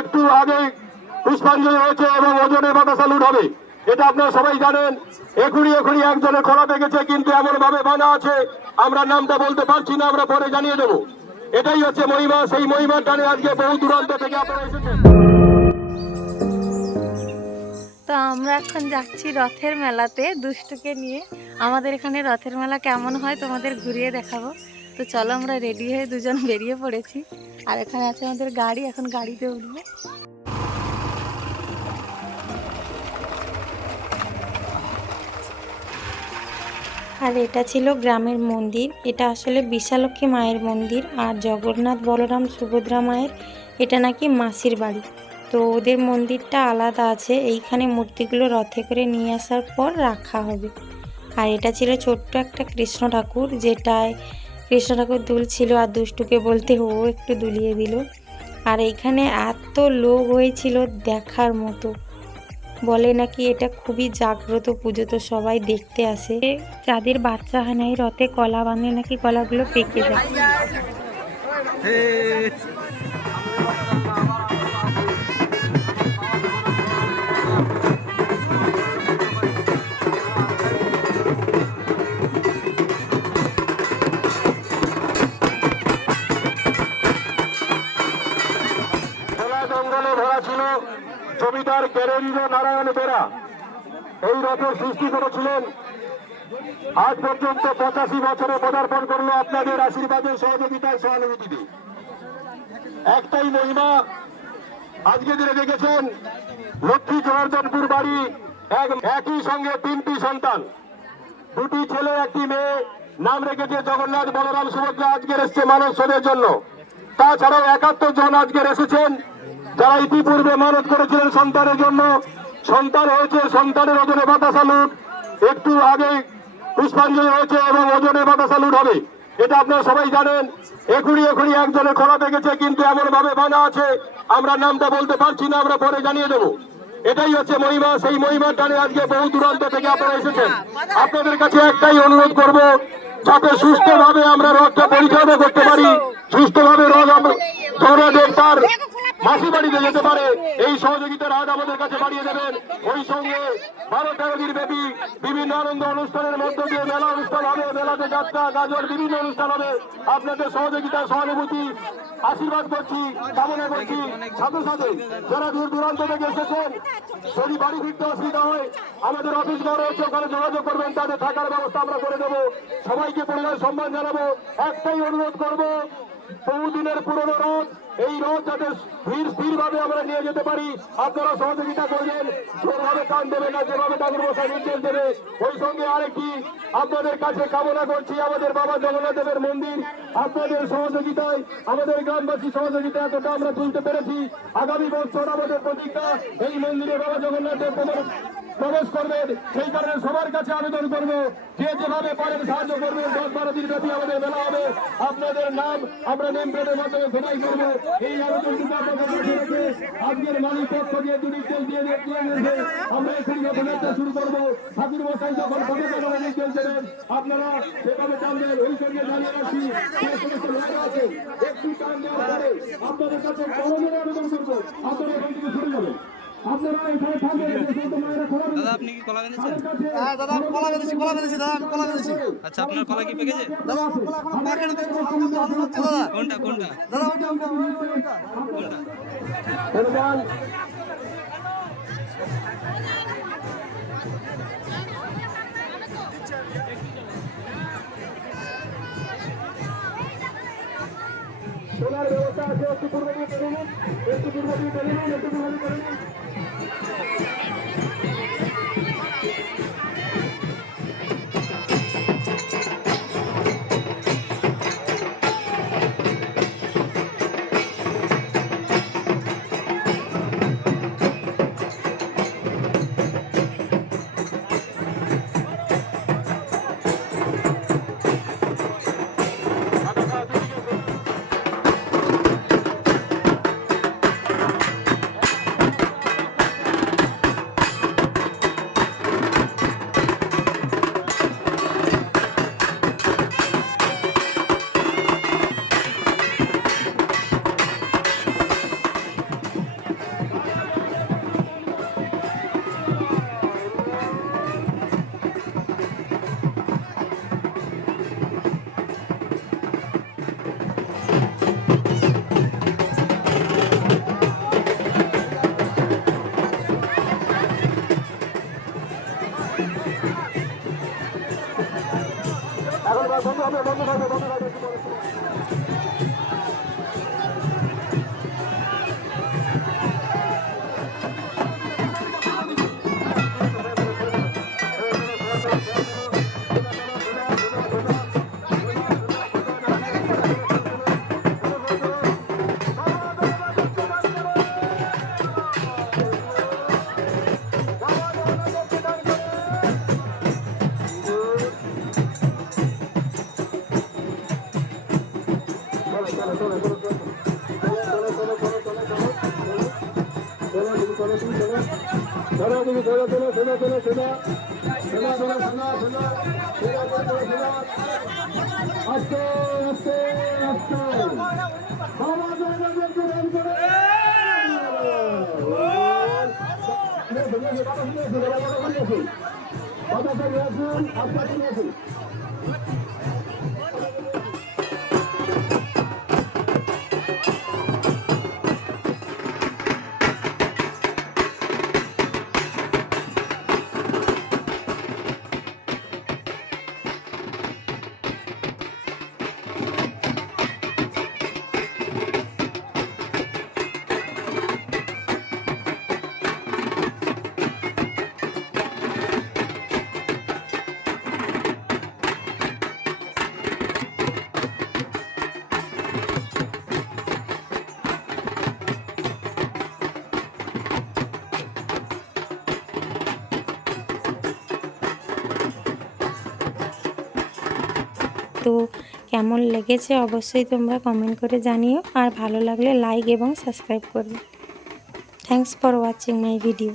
একটু আগে পুষ্পাঞ্জলি হয়েছে এবং ওজনের বাতাসা লুট হবে, এটা আপনারা সবাই জানেন। এখনই একজনের খোলা পেকেছে, কিন্তু এমন ভাবে বাঁধা আছে আমরা নামটা বলতে পারছি না, আমরা পরে জানিয়ে দেবো। এটাই হচ্ছে মহিমা, সেই মহিমার টানে আজকে বহু দূরান্ত থেকে আপনারা এসেছেন। তো আমরা এখন যাচ্ছি রথের মেলাতে দুষ্টুকে নিয়ে। আমাদের এখানে রথের মেলা কেমন হয় তোমাদের ঘুরিয়ে দেখাবো। তো চলো, আমরা রেডি হয়ে দুজন বেরিয়ে পড়েছি। আর এখানে আছে আমাদের গাড়ি, এখন গাড়িতে উঠবো। আর এটা ছিল গ্রামের মন্দির, এটা আসলে বিশালক্ষী মায়ের মন্দির। আর জগন্নাথ বলরাম সুভদ্রা মায়ের এটা নাকি মাসির বাড়ি, তো ওদের মন্দিরটা আলাদা আছে। এইখানে মূর্তিগুলো রথে করে নিয়ে আসার পর রাখা হবে। আর এটা ছিল ছোট্ট একটা কৃষ্ণ ঠাকুর, যেটায় কৃষ্ণ ঠাকুর দুলছিল আর দুষ্টুকে বলতে ও একটু দুলিয়ে দিল। আর এইখানে এত লোক হয়েছিল দেখার মতো, বলে নাকি এটা খুবই জাগ্রত পুজো, তো সবাই দেখতে আসে। যাদের বাচ্চা হয় নাই রথে কলা বাঁধলে নাকি কলাগুলো পেকে যায়। জঙ্গলে ভরা ছিল জমিদার জ্ঞানেন্দ্র নারায়ণ বেরা। এই রথের সৃষ্টি করেছিলেন। আজ পর্যন্ত 85 বছরে পদার্পণ করলো আপনাদের আশীর্বাদের সহযোগিতায় সহানুভূতিতে। একটাই মহিমা আজকে দিনে দেখেছেন, লক্ষ্মী জনার্দনপুর বাড়ি, একই সঙ্গে 3টি সন্তান, 2টি ছেলে 1টি মেয়ে, নাম রেখেছে জগন্নাথ বলরাম সুভদ্রা। আজকের এসছে মানব সেবার জন্য। তাছাড়াও 71 জন আজকের এসেছেন যারা ইতিপূর্বে মানত করেছিলেন সন্তানের জন্য। সন্তান হয়েছে, সন্তানের ওজনে বাতাসা লুট। একটু আগে পুষ্পাঞ্জলি হয়েছে এবং ওজনের বাতাসা লুট হবে, এটা আপনারা সবাই জানেন। এখনই একজনের খোলা পেকেছে, কিন্তু এমন ভাবে বাঁধা আছে আমরা নামটা বলতে পারছি না, আমরা পরে জানিয়ে দেবো। এটাই হচ্ছে মহিমা, সেই মহিমার টানে আজকে বহু দূরান্ত থেকে আপনারা এসেছেন। আপনাদের কাছে একটাই অনুরোধ করব, যাতে সুস্থভাবে আমরা রথটা পরিচালনা করতে পারি, সুস্থভাবে রথ জগন্নাথ তার মাসি বাড়িতে যেতে পারে, এই সহযোগিতার হাত আমাদের কাছে বাড়িয়ে দেবেন। ওই সঙ্গে 12-13 দিন ব্যাপী বিভিন্ন আনন্দ অনুষ্ঠানের মধ্য দিয়ে মেলা অনুষ্ঠান হবে, মেলাতে যাত্রা গাজন বিভিন্ন অনুষ্ঠান হবে। আপনাদের সহযোগিতা সহানুভূতি আশীর্বাদ করছি, কামনা করছি। সাথে সাথে যারা দূর দূরান্ত থেকে এসেছেন, যদি বাড়ি ফিরতে অসুবিধা হয়, আমাদের অফিস ঘর রয়েছে, ওখানে যোগাযোগ করবেন, তাদের থাকার ব্যবস্থা আমরা করে দেবো। সবাইকে পরিবার সম্মান জানাবো। একটাই অনুরোধ করবো, বহুদিনের পুরনো রথ, এই রথ যাতে স্থিরভাবে আমরা নিয়ে যেতে পারি, আপনারা সহযোগিতা করবেন। জোরভাবে কান দেবে না, যেভাবে ঠাকুর মশাই নির্দেশ দেবে। ওই সঙ্গে আরেকটি আপনাদের কাছে কামনা করছি, আমাদের বাবা জগন্নাথ দেবের মন্দির আপনাদের সহযোগিতায়, আমাদের গ্রামবাসী সহযোগিতা এতটা আমরা তুলতে পেরেছি। আগামী বছর আমাদের প্রতিজ্ঞা, এই মন্দিরে বাবা জগন্নাথ দেব প্রবেশ করবেন। সেই কারণে সবার কাছে আবেদন করবো, যে যেভাবে পারেন সাহায্য করবেন। 10-12 দিন ব্যাপী আমাদের মেলা হবে, আপনাদের নাম আমরা নেম প্লেটের মাধ্যমে খোদাই করবো। এই আবেদনটুকু আপনাদের কাছে রেখে আজকের মালিক পক্ষ দিয়ে 2 তেল দিয়ে আমরা এখানে রথযাত্রা শুরু করবো। ঠাকুর মশাই যখন পতাকা নির্দেশ দেবেন, আপনারা সেভাবে টানবেন। ওই সঙ্গে জানিয়ে রাখছি, আছে একটু টান দেওয়ার পরে আপনাদের কাছে করণীয় আবেদন করবো, আপনারা এখান থেকে শুরু যাবেন। আপনারা এখানে থাকবেন। দাদা আপনি কি কলা বেঁধেছেন? হ্যাঁ দাদা আমি কলা বেঁধেছি দাদা, আমি কলা বেঁধেছি। আচ্ছা, আপনার কলা কি পেকেছে? দাদা কলা এখনো পাকেনি, দেখবো দাদা। কোনটা দাদা ওইটা কোনটা? সোনার ব্যবস্থা আছে, একটু পূর্ব দিয়ে চলে নিন, একটু পূর্ব দিয়ে চলে নিন, একটু পূর্ব দিয়ে চলে নিন। সোজা দিকে সোজা চলে সোজা চলে সোজা সোজা চলে সোজা সোজা সোজা চলে সোজা আস্তে আস্তে আস্তে বাবা জায়গা দেখতে রান করে তো কেমন লেগেছে অবশ্যই তোমরা কমেন্ট করে জানিও, আর ভালো লাগলে লাইক এবং সাবস্ক্রাইব করবে। Thanks for watching my video.